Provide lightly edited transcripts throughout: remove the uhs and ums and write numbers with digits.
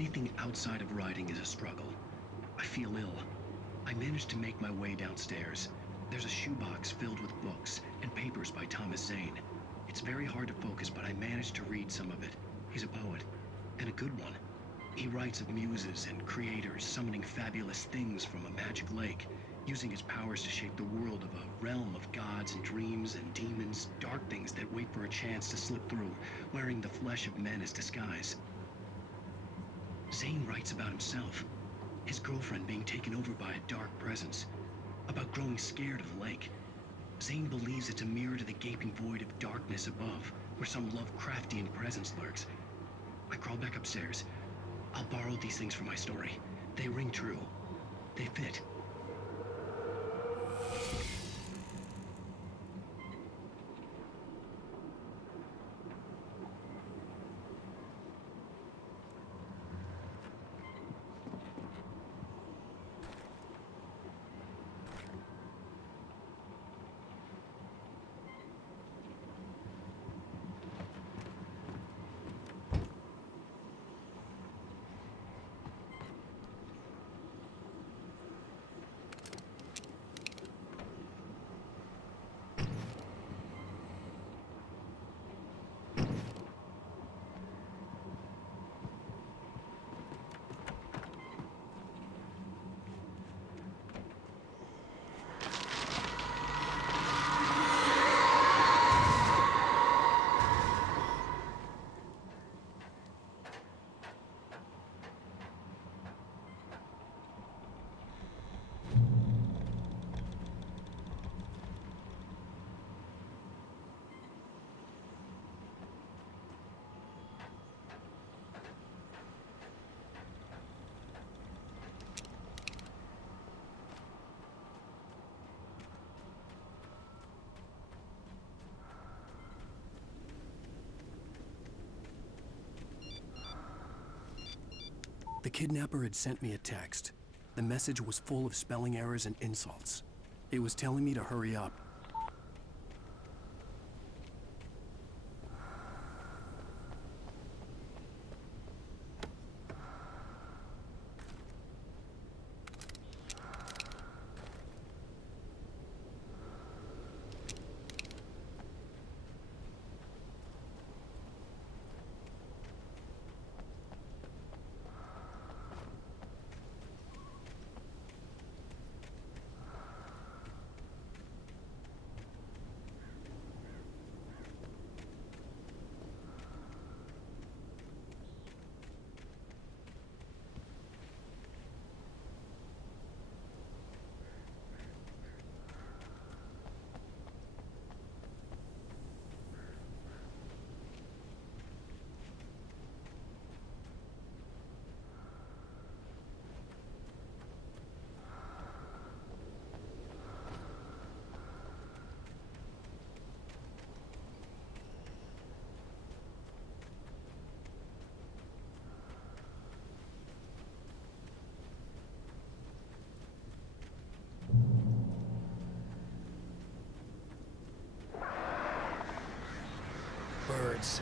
Anything outside of writing is a struggle. I feel ill. I managed to make my way downstairs. There's a shoebox filled with books and papers by Thomas Zane. It's very hard to focus, but I managed to read some of it. He's a poet, and a good one. He writes of muses and creators summoning fabulous things from a magic lake, using his powers to shape the world of a realm of gods and dreams and demons, dark things that wait for a chance to slip through, wearing the flesh of men as disguise. Zane writes about himself, his girlfriend being taken over by a dark presence, about growing scared of the lake. Zane believes it's a mirror to the gaping void of darkness above, where some Lovecraftian presence lurks. I crawl back upstairs. I'll borrow these things for my story. They ring true. They fit. The kidnapper had sent me a text. The message was full of spelling errors and insults. It was telling me to hurry up. Birds.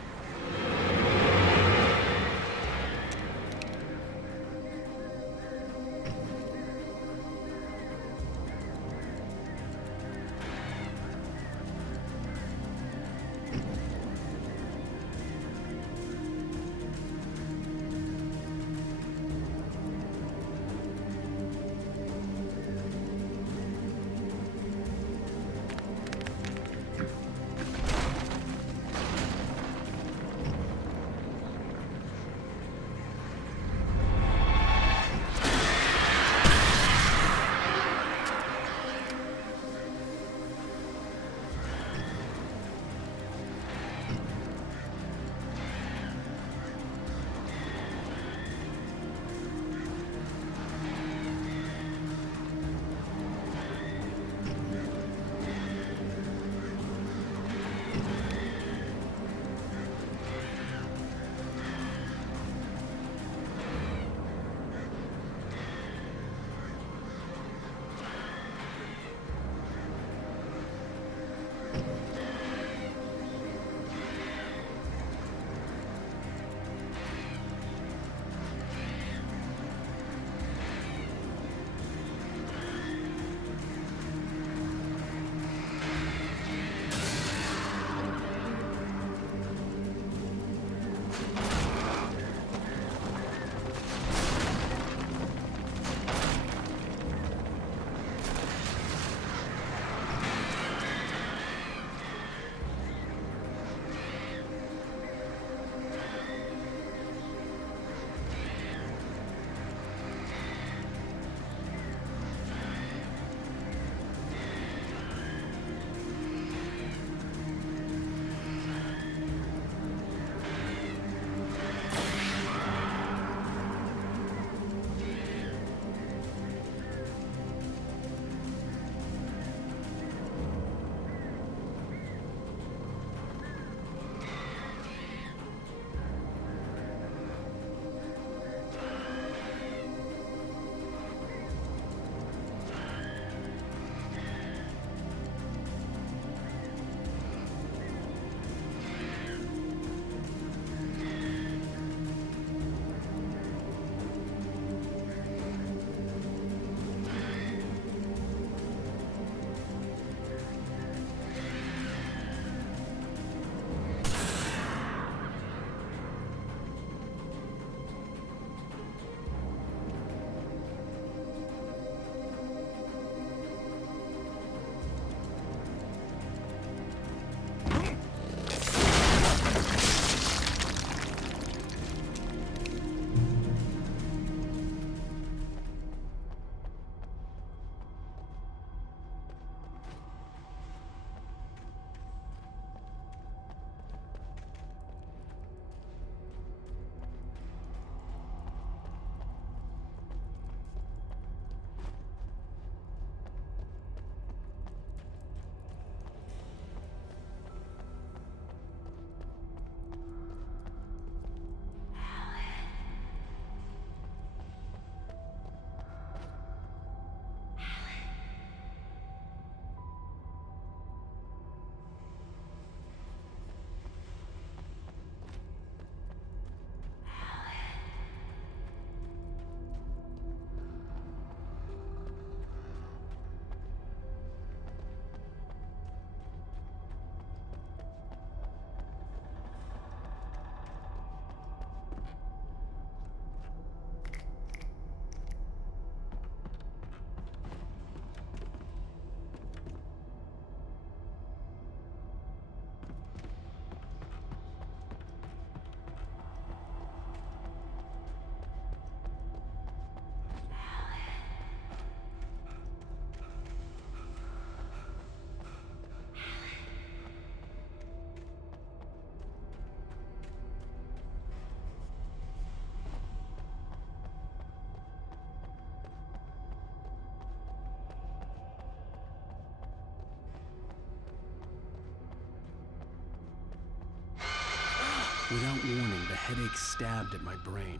Without warning, the headache stabbed at my brain.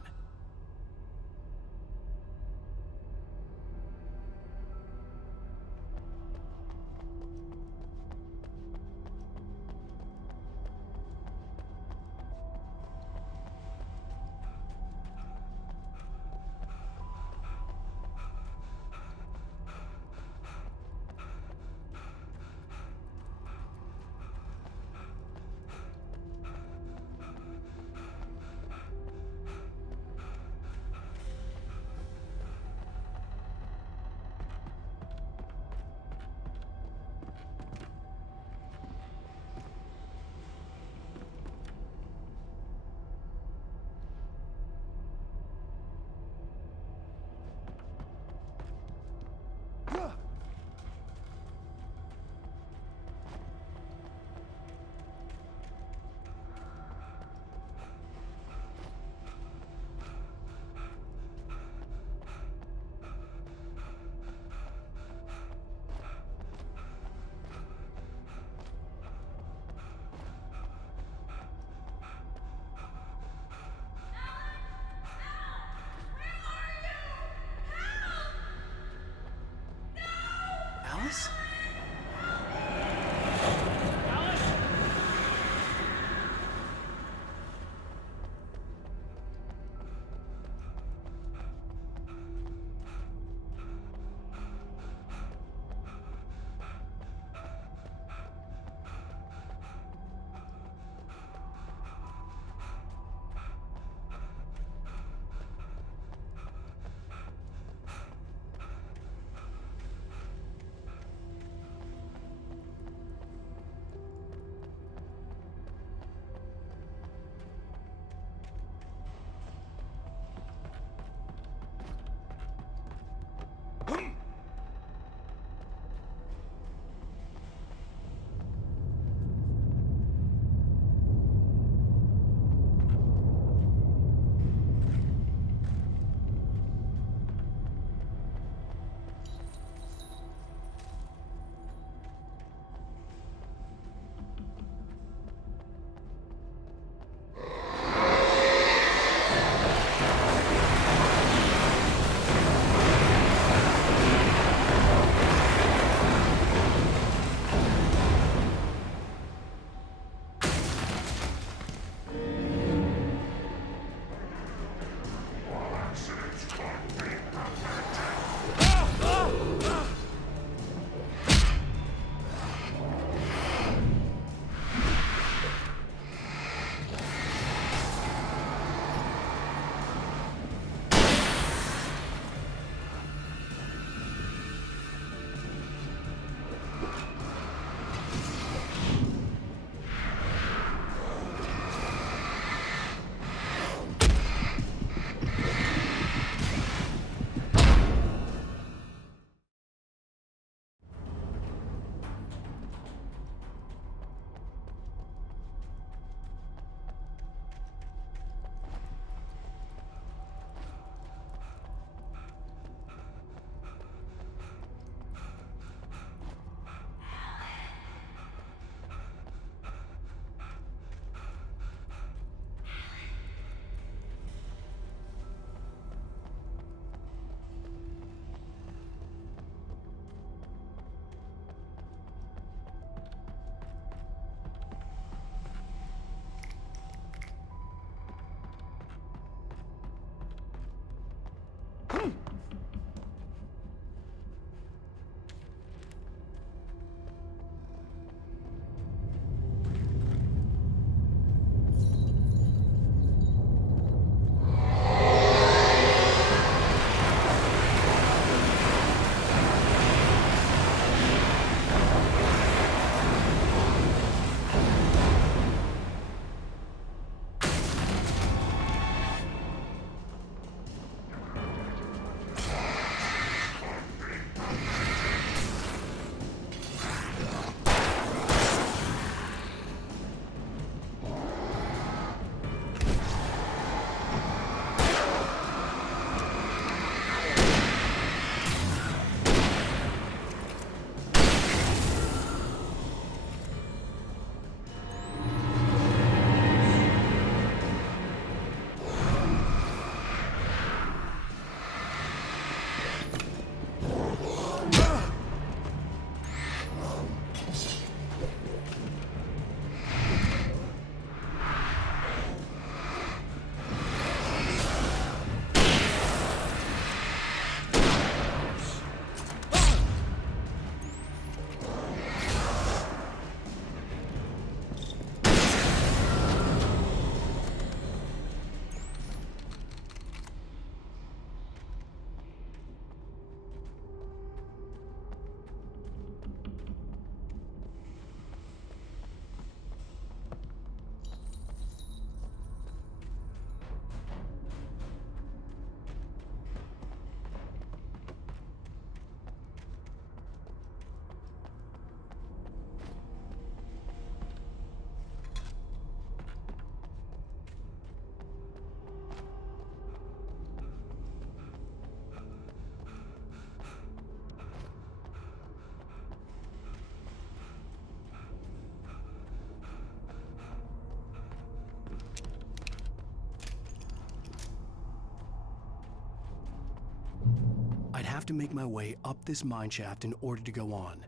to make my way up this mine shaft in order to go on.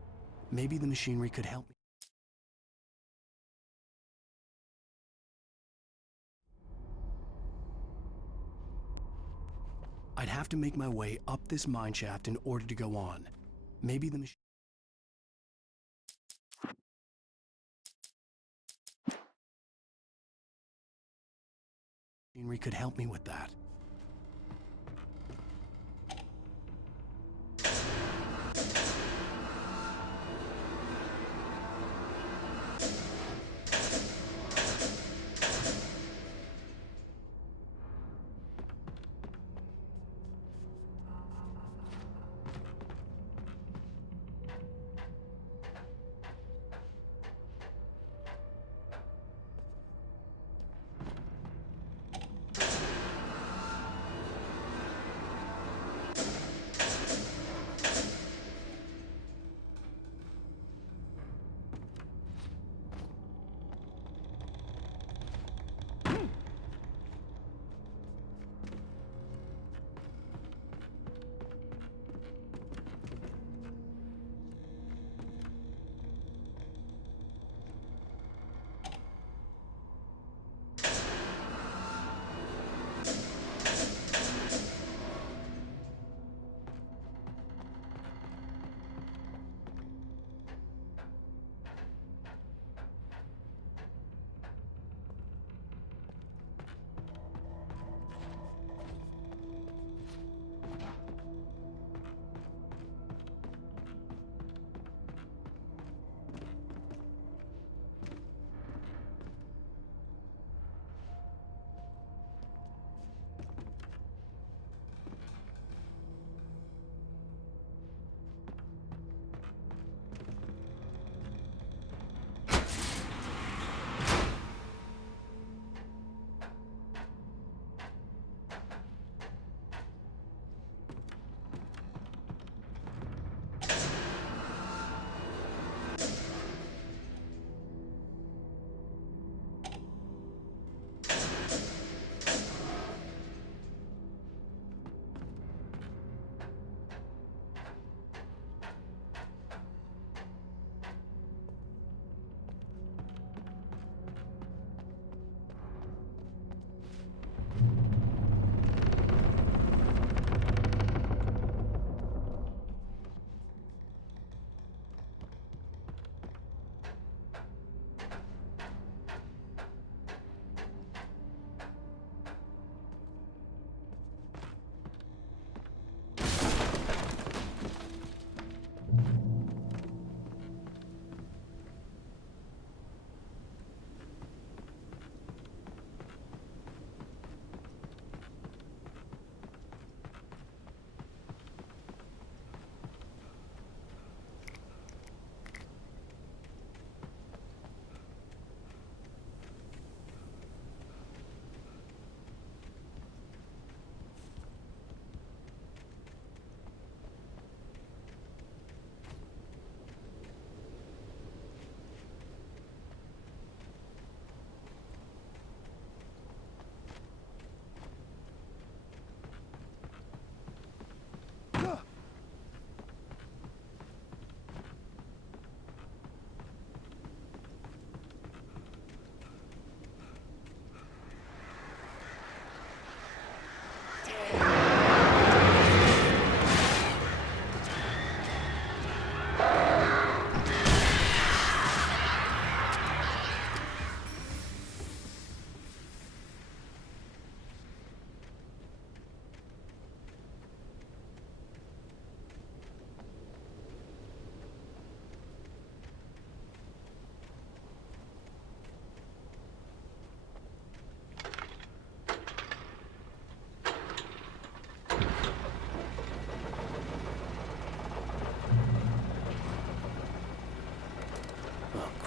Maybe the machinery could help me. I'd have to make my way up this mine shaft in order to go on. Maybe the machinery could help me with that.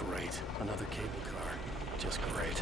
Great. Another cable car. Just great.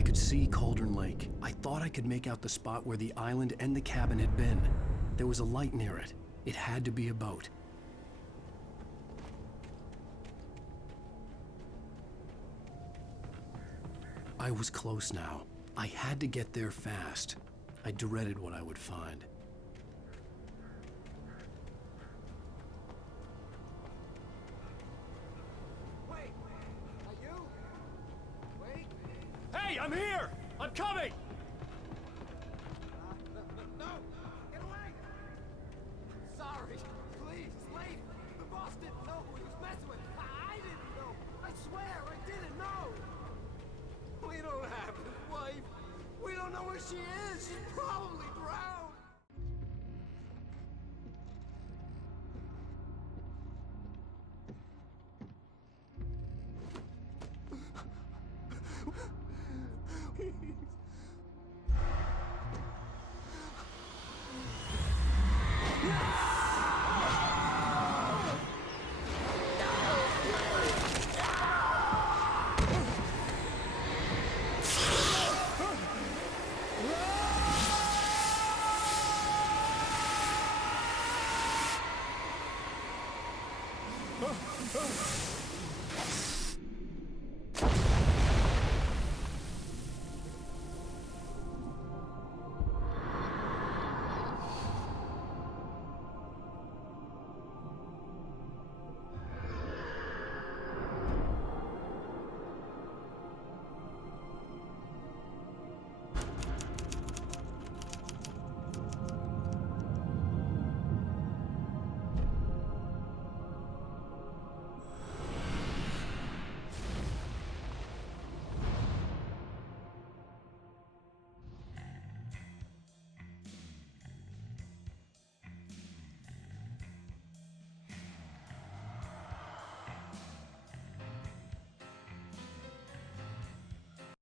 I could see Cauldron Lake. I thought I could make out the spot where the island and the cabin had been. There was a light near it. It had to be a boat. I was close now. I had to get there fast. I dreaded what I would find. Wait! Are you? Wait! Hey, I'm here! I'm coming! No! Get away! Sorry! Please, leave! The boss didn't know who he was messing with! I didn't know! I swear I didn't know! We don't have his wife! We don't know where she is! She's probably drowned!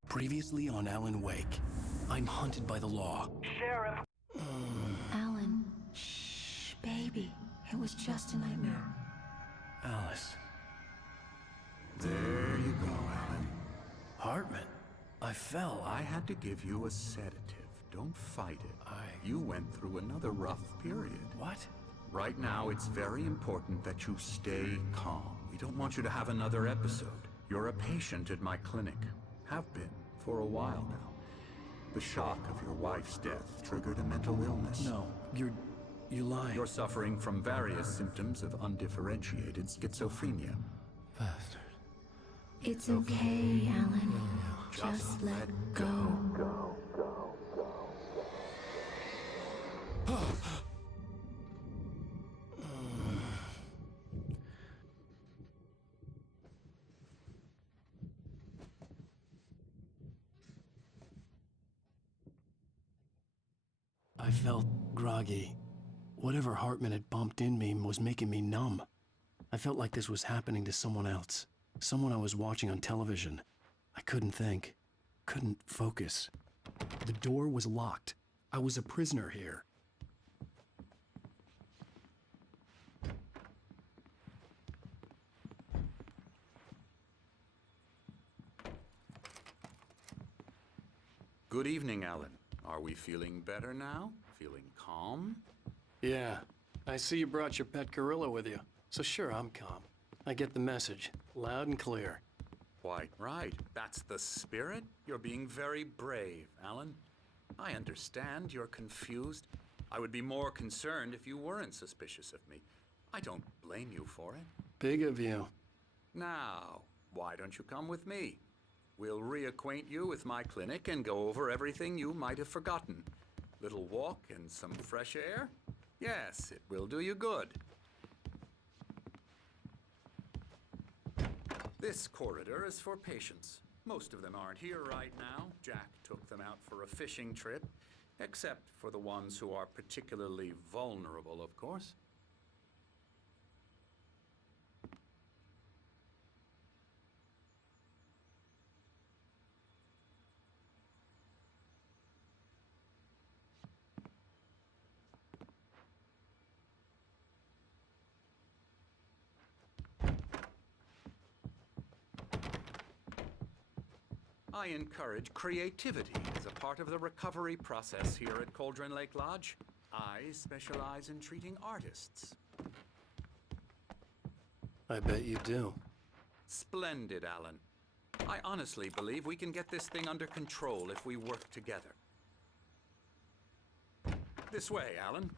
Previously on Alan Wake, I'm hunted by the law. Alan, shh, baby. It was just a nightmare. Alice. There you go, Alan. Hartman. I fell. I had to give you a sedative. Don't fight it. You went through another rough period. What? Right now, it's very important that you stay calm. We don't want you to have another episode. You're a patient at my clinic. Have been for a while now. The shock of your wife's death triggered a mental illness. No, you're lying. You're suffering from various symptoms of undifferentiated schizophrenia. Bastard. It's okay, Alan. Just let go. I felt groggy. Whatever Hartman had bumped in me was making me numb. I felt like this was happening to someone else. Someone I was watching on television. I couldn't think. Couldn't focus. The door was locked. I was a prisoner here. Good evening, Alan. Are we feeling better now? Feeling calm? Yeah. I see you brought your pet gorilla with you. So sure, I'm calm. I get the message. Loud and clear. Quite right. That's the spirit. You're being very brave, Alan. I understand you're confused. I would be more concerned if you weren't suspicious of me. I don't blame you for it. Big of you. Now, why don't you come with me? We'll reacquaint you with my clinic and go over everything you might have forgotten. Little walk and some fresh air? Yes, it will do you good. This corridor is for patients. Most of them aren't here right now. Jack took them out for a fishing trip, except for the ones who are particularly vulnerable, of course. I encourage creativity as a part of the recovery process here at Cauldron Lake Lodge. I specialize in treating artists. I bet you do. Splendid, Alan. I honestly believe we can get this thing under control if we work together. This way, Alan.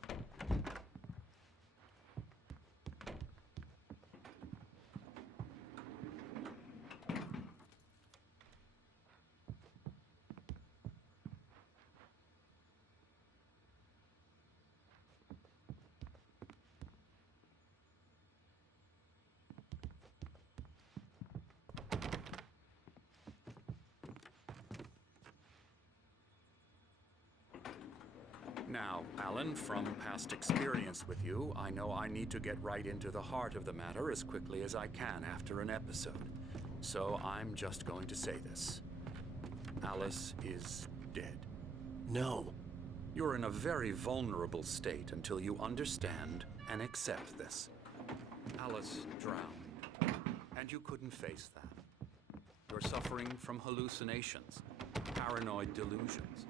Now, Alan, from past experience with you, I know I need to get right into the heart of the matter as quickly as I can after an episode. So I'm just going to say this. Alice is dead. No. You're in a very vulnerable state until you understand and accept this. Alice drowned, and you couldn't face that. You're suffering from hallucinations, paranoid delusions,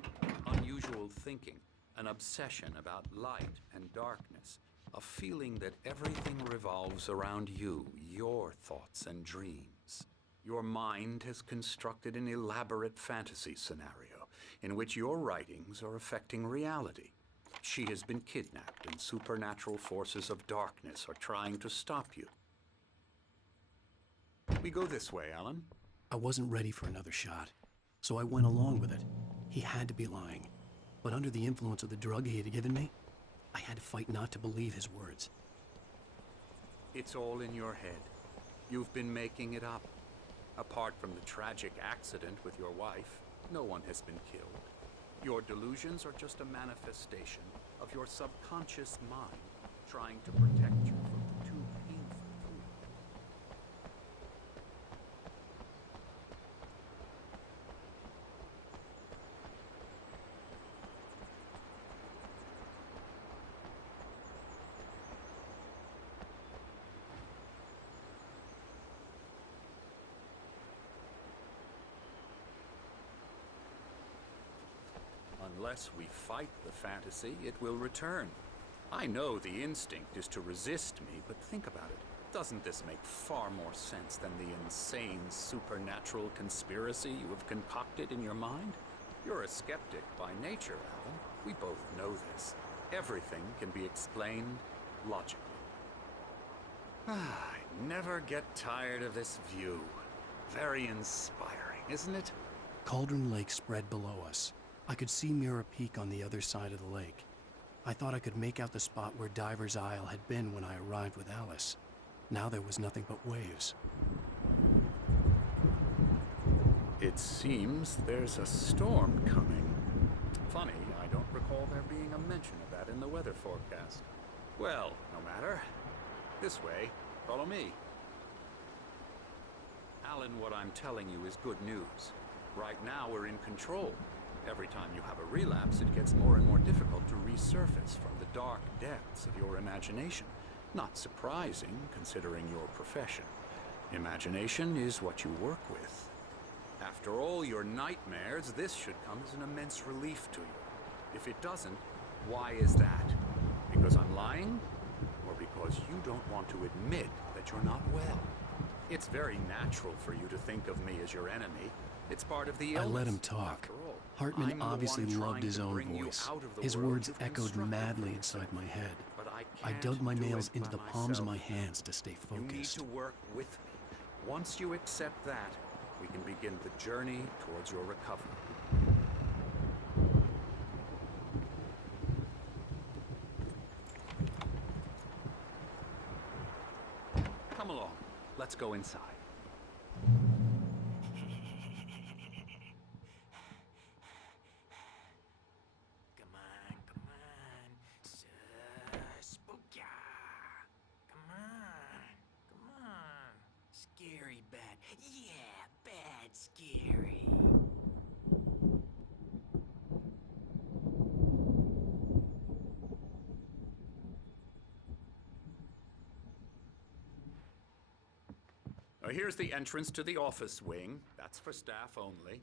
unusual thinking, an obsession about light and darkness, a feeling that everything revolves around you, your thoughts and dreams. Your mind has constructed an elaborate fantasy scenario in which your writings are affecting reality. She has been kidnapped and supernatural forces of darkness are trying to stop you. We go this way, Alan. I wasn't ready for another shot, so I went along with it. He had to be lying. But under the influence of the drug he had given me, I had to fight not to believe his words. It's all in your head. You've been making it up. Apart from the tragic accident with your wife, no one has been killed. Your delusions are just a manifestation of your subconscious mind trying to protect you from the too painful truth. Unless we fight the fantasy, it will return. I know the instinct is to resist me, but think about it. Doesn't this make far more sense than the insane supernatural conspiracy you have concocted in your mind? You're a skeptic by nature, Alan. We both know this. Everything can be explained logically. I never get tired of this view. Very inspiring, isn't it? Cauldron Lake spread below us. I could see Mirror Peak on the other side of the lake. I thought I could make out the spot where Diver's Isle had been when I arrived with Alice. Now there was nothing but waves. It seems there's a storm coming. Funny, I don't recall there being a mention of that in the weather forecast. Well, no matter. This way. Follow me. Alan, what I'm telling you is good news. Right now we're in control. Every time you have a relapse, it gets more and more difficult to resurface from the dark depths of your imagination. Not surprising, considering your profession. Imagination is what you work with. After all your nightmares, this should come as an immense relief to you. If it doesn't, why is that? Because I'm lying? Or because you don't want to admit that you're not well? It's very natural for you to think of me as your enemy. It's part of the illness. I let him talk. Hartman obviously loved his own voice. His words echoed madly inside my head. I dug my nails into the palms of my hands to stay You need focused. to work with me. Once you accept that, we can begin the journey towards your recovery. Come along. Let's go inside. Come on, spooky. Come on. Scary bad. Yeah, bad scary. Here's the entrance to the office wing. That's for staff only.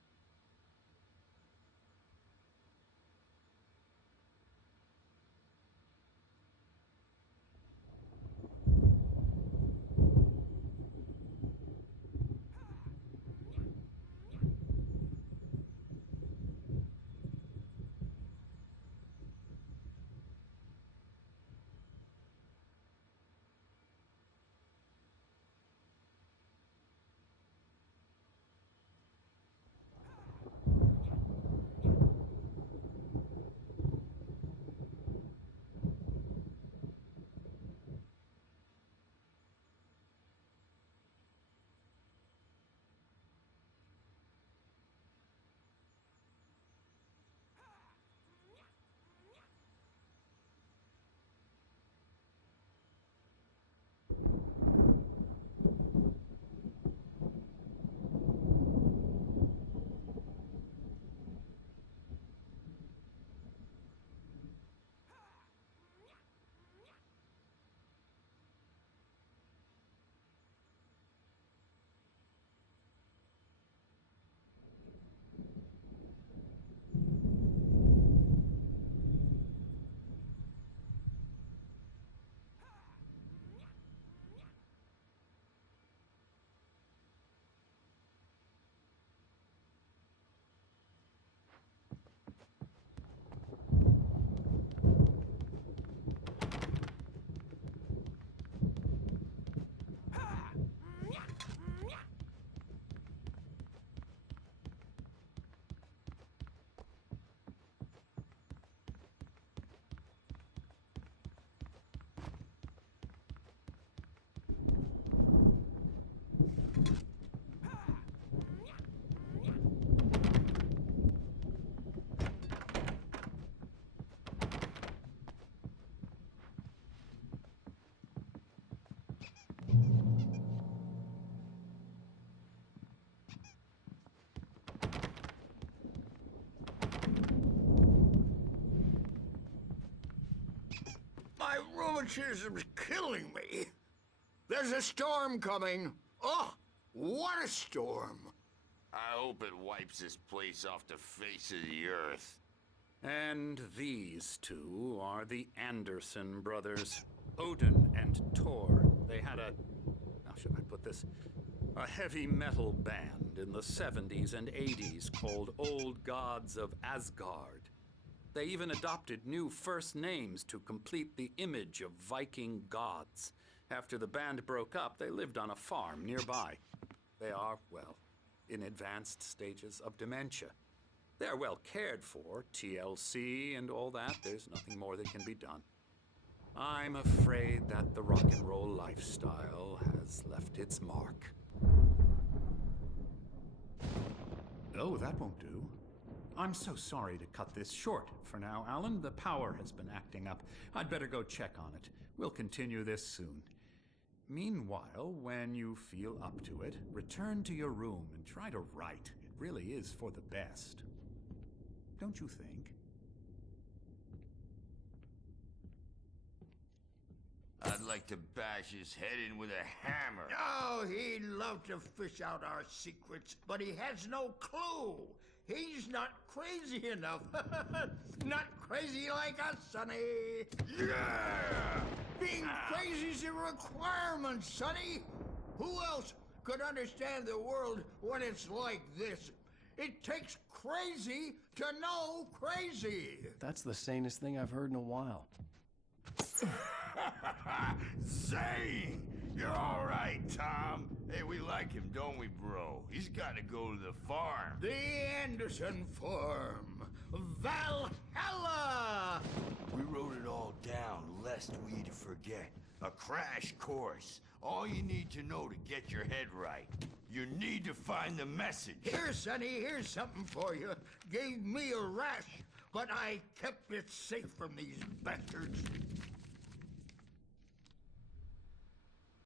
rheumatism's killing me. There's a storm coming. Oh, what a storm. I hope it wipes this place off the face of the earth. And these two are the Anderson brothers, Odin and Thor. They had how should I put this? A heavy metal band in the 70s and 80s called Old Gods of Asgard. They even adopted new first names to complete the image of Viking gods. After the band broke up, they lived on a farm nearby. They are, well, in advanced stages of dementia. They're well cared for, TLC and all that. There's nothing more that can be done. I'm afraid that the rock and roll lifestyle has left its mark. Oh, that won't do. I'm so sorry to cut this short for now, Alan. The power has been acting up. I'd better go check on it. We'll continue this soon. Meanwhile, when you feel up to it, return to your room and try to write. It really is for the best. Don't you think? I'd like to bash his head in with a hammer. Oh, he'd love to fish out our secrets, but he has no clue. He's not crazy enough. Not crazy like us, Sonny. Yeah! Being crazy's a requirement, Sonny. Who else could understand the world when it's like this? It takes crazy to know crazy. That's the sanest thing I've heard in a while. Zane! You're all right, Tom. Hey, we like him, don't we, bro? He's got to go to the farm. The Anderson Farm. Valhalla! We wrote it all down, lest we forget. A crash course. All you need to know to get your head right. You need to find the message. Here, Sonny, here's something for you. Gave me a rash, but I kept it safe from these bastards.